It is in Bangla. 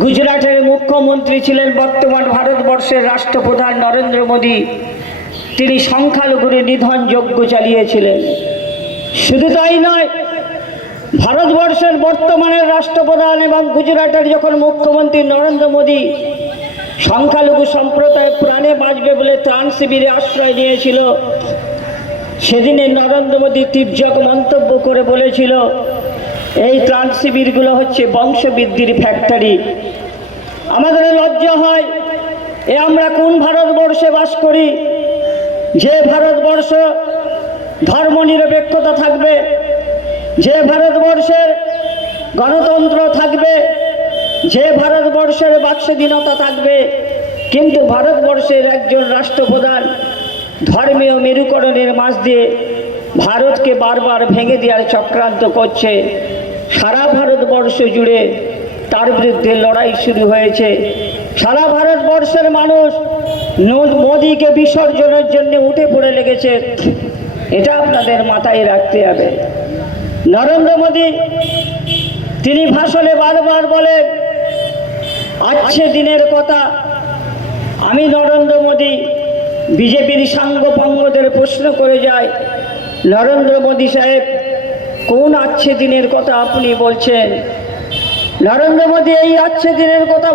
গুজরাটের মুখ্যমন্ত্রী ছিলেন বর্তমান ভারতবর্ষের রাষ্ট্রপ্রধান নরেন্দ্র মোদী। তিনি সংখ্যালঘুরে নিধন যজ্ঞ চালিয়েছিলেন। শুধু তাই নয়, ভারতবর্ষের বর্তমানের রাষ্ট্রপ্রধান এবং গুজরাটের যখন মুখ্যমন্ত্রী নরেন্দ্র মোদী সংখ্যালঘু সম্প্রদায় প্রাণে বাঁচবে বলে ত্রাণ শিবিরে আশ্রয় নিয়েছিল, সেদিনে নরেন্দ্র মোদী তীর্যক মন্তব্য করে বলেছিল এই ত্রাণ শিবিরগুলো হচ্ছে বংশবৃদ্ধির ফ্যাক্টরি আমাদের লজ্জা হয়, এ আমরা কোন ভারতবর্ষে বাস করি? যে ভারতবর্ষ ধর্মনিরপেক্ষতা থাকবে, যে ভারতবর্ষের গণতন্ত্র থাকবে, যে ভারতবর্ষের বাকস্বাধীনতা থাকবে, কিন্তু ভারতবর্ষের একজন রাষ্ট্রপ্রধান ধর্মীয় মেরুকরণের মাঝ দিয়ে ভারতকে বারবার ভেঙে দেওয়ার চক্রান্ত করছে। সারা ভারতবর্ষ জুড়ে তার বিরুদ্ধে লড়াই শুরু হয়েছে। সারা ভারতবর্ষের মানুষ মোদিকে বিসর্জনের জন্য উঠে পড়ে লেগেছে। এটা আপনাদের মাথায় রাখতে হবে। নরেন্দ্র মোদী, তিনি ভাষণে বারবার বলেন আচ্ছে দিনের কথা। আমি নরেন্দ্র মোদী, বিজেপির সাঙ্গপাঙ্গদের প্রশ্ন করে যাই। নরেন্দ্র মোদী সাহেব কোন আচ্ছে দিনের কথা আপনি বলছেন? নরেন্দ্র মোদী এই আচ্ছে দিনের কথা